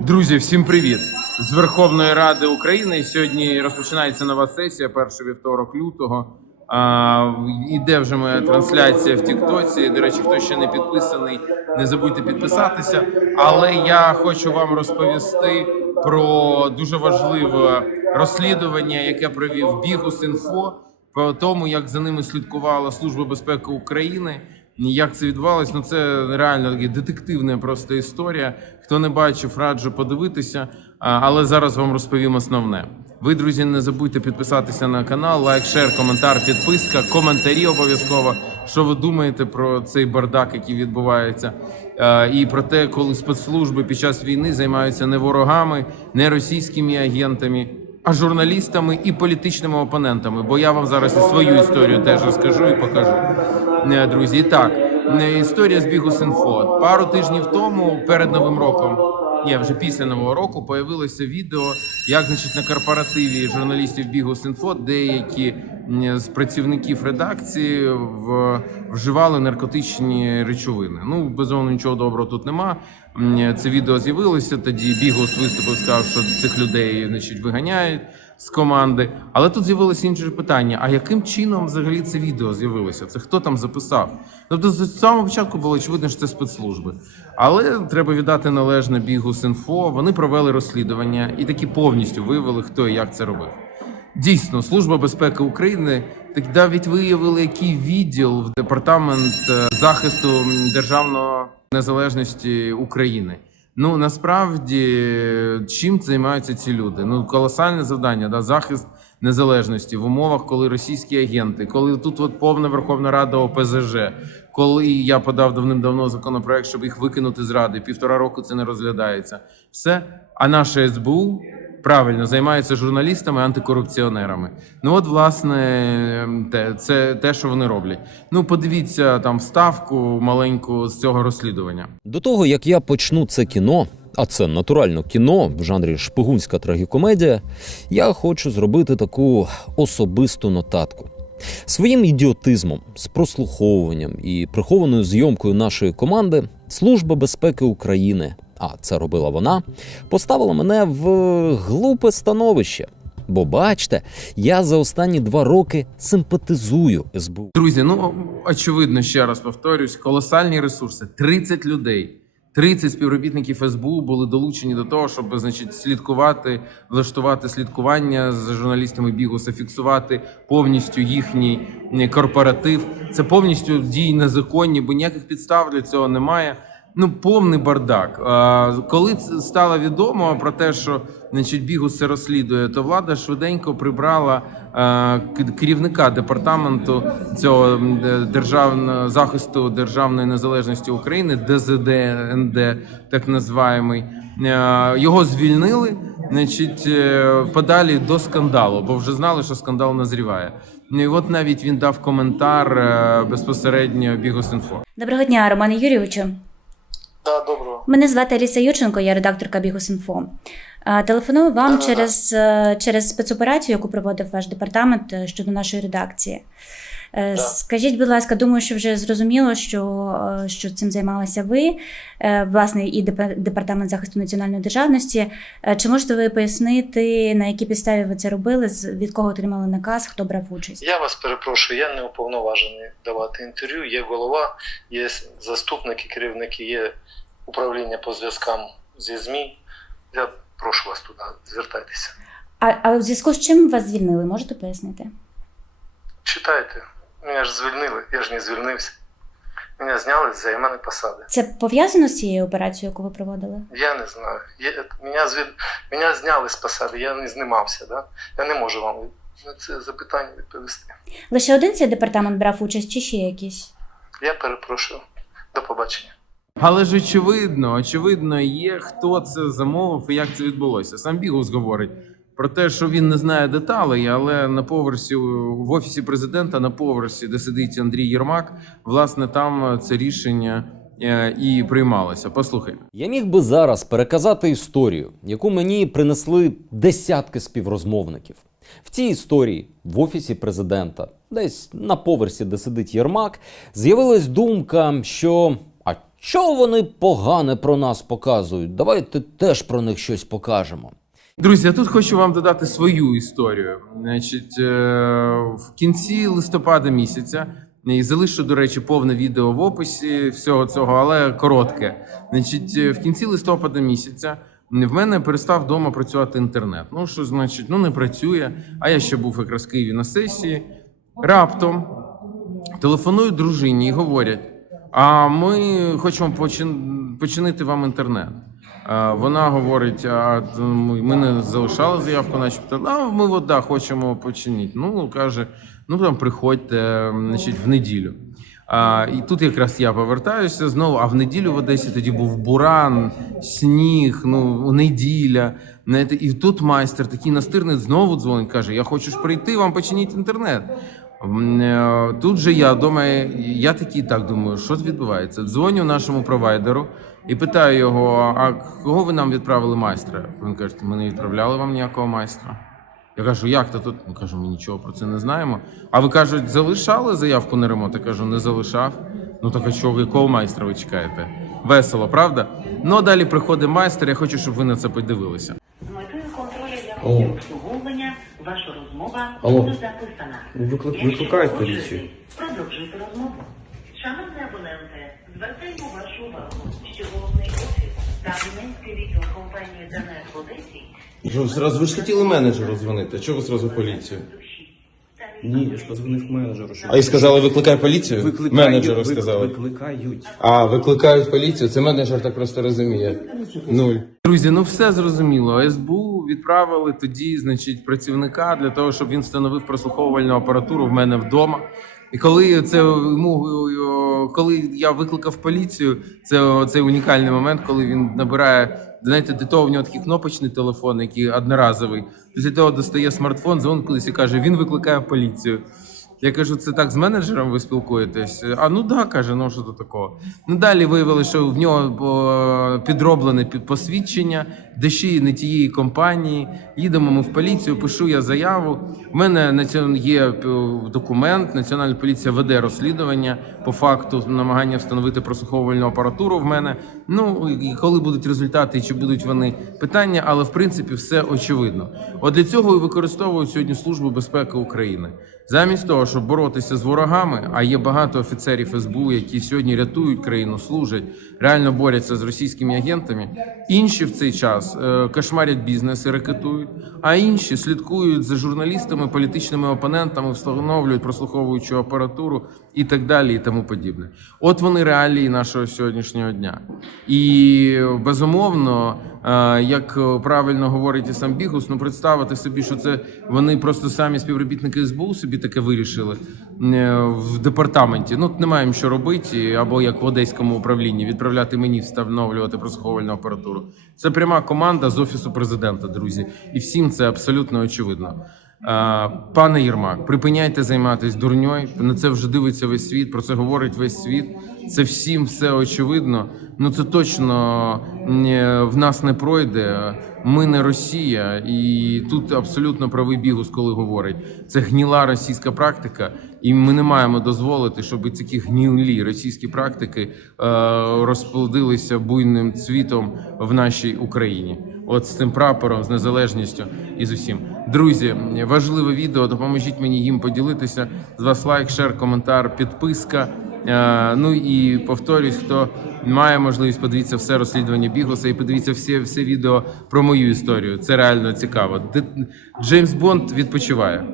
Друзі, всім привіт! З Верховної Ради України сьогодні розпочинається нова сесія, перший вівторок лютого. А, іде вже моя трансляція в Тіктоці. До речі, хто ще не підписаний, не забудьте підписатися. Але я хочу вам розповісти про дуже важливе розслідування, яке провів Бігус.Інфо, по тому, як за ними слідкувала Служба безпеки України. Як це відбувалось? Ну це реально такі детективна просто історія. Хто не бачив, раджу подивитися. Але зараз вам розповім основне. Ви, друзі, не забудьте підписатися на канал, лайк, шер, коментар, підписка, коментарі обов'язково. Що ви думаєте про цей бардак, який відбувається, і про те, коли спецслужби під час війни займаються не ворогами, не російськими агентами, а журналістами і політичними опонентами. Бо я вам зараз і свою історію теж розкажу і покажу. не Друзі, так не історія з Бігус.Інфо. Пару тижнів тому, перед новим роком, ні, вже після нового року, появилося відео, як значить на корпоративі журналістів Бігус.Інфо деякі з працівників редакції вживали наркотичні речовини. Ну, безумовно, нічого доброго тут нема. Це відео з'явилося. Тоді Бігус виступив, сказав, що цих людей значить виганяють з команди. Але тут з'явилося інше питання: а яким чином взагалі це відео з'явилося? Це хто там записав? Тобто з самого початку було очевидно, що це спецслужби. Але треба віддати належне Бігус.Інфо. Вони провели розслідування і таки повністю виявили, хто і як це робив. Дійсно, Служба безпеки України так навіть виявили, який відділ в департамент е, захисту державної незалежності України. Ну насправді чим займаються ці люди? Ну колосальне завдання, да, захист незалежності в умовах, коли російські агенти, коли тут от повна Верховна Рада ОПЗЖ, коли я подав давним-давно законопроект, щоб їх викинути з ради, півтора року це не розглядається. Все, а наше СБУ правильно займається журналістами, антикорупціонерами. Ну от, власне, те, це те, що вони роблять. Ну, подивіться там вставку маленьку з цього розслідування. До того як я почну це кіно, а це натурально кіно в жанрі шпигунська трагікомедія, я хочу зробити таку особисту нотатку. Своїм ідіотизмом, з прослуховуванням і прихованою зйомкою нашої команди Служба безпеки України, а це робила вона, поставила мене в глупе становище. Бо бачте, я за останні два роки симпатизую СБУ. Друзі, ну очевидно, ще раз повторюсь, колосальні ресурси. 30 людей. 30 співробітників СБУ були долучені до того, щоб значить слідкувати, влаштувати слідкування з журналістами Бігуса, фіксувати повністю їхній корпоратив. Це повністю дії незаконні, бо ніяких підстав для цього немає. Ну, повний бардак. Коли стало відомо про те, що значить, Бігус це розслідує, то влада швиденько прибрала керівника департаменту цього державного захисту державної незалежності України, ДЗД НД, так називаємий. Його звільнили, значить, е, подалі до скандалу, бо вже знали, що скандал назріває. Ну, І от навіть він дав коментар е, безпосередньо Бігус.Інфо. Доброго дня, Романе Юрійовичу. Да, доброго. Мене звати Аліса Юченко, я редакторка Бігус.Інфо. Телефоную вам да, через, да. через, е, спецоперацію, яку проводив ваш департамент е, щодо нашої редакції. Е, Скажіть, будь ласка, думаю, що вже зрозуміло, що, е, що цим займалися ви, е, власне, і департамент захисту національної державності. Чи можете ви пояснити, на якій підставі ви це робили, від кого отримали наказ, хто брав участь? Я вас перепрошую, я не уповноважений давати інтерв'ю. Є голова, є заступники, керівники, є управління по зв'язкам зі ЗМІ. Я прошу вас туди, звертайтеся. А, а в зв'язку з чим вас звільнили? Можете пояснити? Читайте, мене ж звільнили, я ж не звільнився. Мене зняли з займаної посади. Це пов'язано з цією операцією, яку ви проводили? Я не знаю. Я, мене, звіль... мене зняли з посади, я не знімався. Да? Я не можу вам на це запитання відповісти. Лише один цей департамент брав участь, чи ще якісь? Я перепрошую. До побачення. Але ж очевидно, очевидно, є хто це замовив і як це відбулося. Сам Бігус говорить про те, що він не знає деталей, але на поверсі в офісі президента, на поверсі, де сидить Андрій Єрмак, власне, там це рішення е, і приймалося. Послухайте. Я міг би зараз переказати історію, яку мені принесли десятки співрозмовників. В цій історії в офісі президента, десь на поверсі, де сидить Єрмак, з'явилась думка, що а Що вони погане про нас показують? Давайте теж про них щось покажемо. Друзі, я тут хочу вам додати свою історію. Значить, е, в кінці листопада місяця і залишу, до речі, повне відео в описі всього цього, але коротке. Значить, е, в кінці листопада місяця в мене перестав вдома працювати інтернет. Ну, що значить, ну не працює. А я ще був якраз в Києві на сесії. Раптом телефонують дружині і говорять: а ми хочемо почин- починити вам інтернет. А Вона говорить: а ми не залишали заявку, начебто, а ми от, да, хочемо починити. Ну, каже, ну там приходьте значить, в неділю. А, і тут якраз я повертаюся знову. А в неділю в Одесі тоді був буран, сніг, ну неділя. І тут майстер такий настирний знову дзвонить, каже: Я хочу ж прийти вам починити інтернет. Е, Тут же я думаю, я такий так думаю, що відбувається. Дзвоню нашому провайдеру і питаю його: а кого ви нам відправили майстра? Він каже, ми не відправляли вам ніякого майстра. Я кажу, як то тут? Він каже, ми нічого про це не знаємо. А ви кажуть, залишали заявку на ремонт? Я кажу, не залишав. Ну так а чого, якого майстра ви чекаєте? Весело, правда? Ну а далі приходить майстер, я хочу, щоб ви на це подивилися. З метою контролю Алло. якості обслуговування ваша розмова Алло. буде записана. Виклик- Якщо викликають поліцію. Продовжуйте розмову. Шановні абоненти, звертаємо вашу увагу, що головний офіс та абонентський відділ компанії Данет в Одесі Що, зразу ви ж хотіли менеджеру дзвонити, а чого ви зразу поліцію? Ні, я ж позвонив менеджеру. Що А і сказали, викликай поліцію? викликають, Менеджеру вик- сказали. Викликають. А, викликають поліцію, це менеджер так просто розуміє. Нуль. Друзі, ну все зрозуміло. СБУ відправили тоді, значить, працівника для того, щоб він встановив прослуховувальну апаратуру в мене вдома. І коли це йому, коли я викликав поліцію, це цей унікальний момент, коли він набирає. Знаєте, до того в нього такий кнопочний телефон, який одноразовий. Після того достає смартфон, дзвонить і каже: він викликає поліцію. Я кажу, це так з менеджером ви спілкуєтесь? А ну да, каже, ну що тут такого. Ну далі виявилося, що в нього підроблене посвідчення, де ще й не тієї компанії. Їдемо ми в поліцію, пишу я заяву. У мене націон- є е, документ, Національна поліція веде розслідування по факту намагання встановити прослуховувальну апаратуру в мене. Ну і коли будуть результати, і чи будуть вони питання, але в принципі все очевидно. От для цього і використовують сьогодні Службу безпеки України. Замість того, щоб боротися з ворогами, а є багато офіцерів СБУ, які сьогодні рятують країну, служать, реально борються з російськими агентами. Інші в цей час е, кошмарять бізнес і рекетують, а інші слідкують за журналістами, політичними опонентами, встановлюють прослуховуючу апаратуру і так далі, і тому подібне. От вони реалії нашого сьогоднішнього дня. І безумовно, як правильно говорить і сам Бігус, ну представити собі, що це вони просто самі співробітники СБУ собі таке вирішили е, в департаменті. Ну немає їм що робити, або як в одеському управлінні відправляти мені встановлювати прослуховувальну апаратуру. Це пряма команда з офісу президента, друзі, і всім це абсолютно очевидно. Е, Пане Єрмак, припиняйте займатися дурньою. На це вже дивиться весь світ. Про це говорить весь світ. Це всім все очевидно. Ну це точно е, в нас не пройде. Ми не Росія, і тут абсолютно правий бігус, коли говорить. Це гніла російська практика, і ми не маємо дозволити, щоб такі гнілі російські практики е, розплодилися буйним цвітом в нашій Україні. От з цим прапором, з незалежністю і з усім. Друзі, важливе відео. Допоможіть мені їм поділитися. З вас лайк, шер, коментар, підписка. Е, ну і повторюсь, хто має можливість подивіться все розслідування Бігуса і подивіться всі, все відео про мою історію. Це реально цікаво. Джеймс Бонд відпочиває.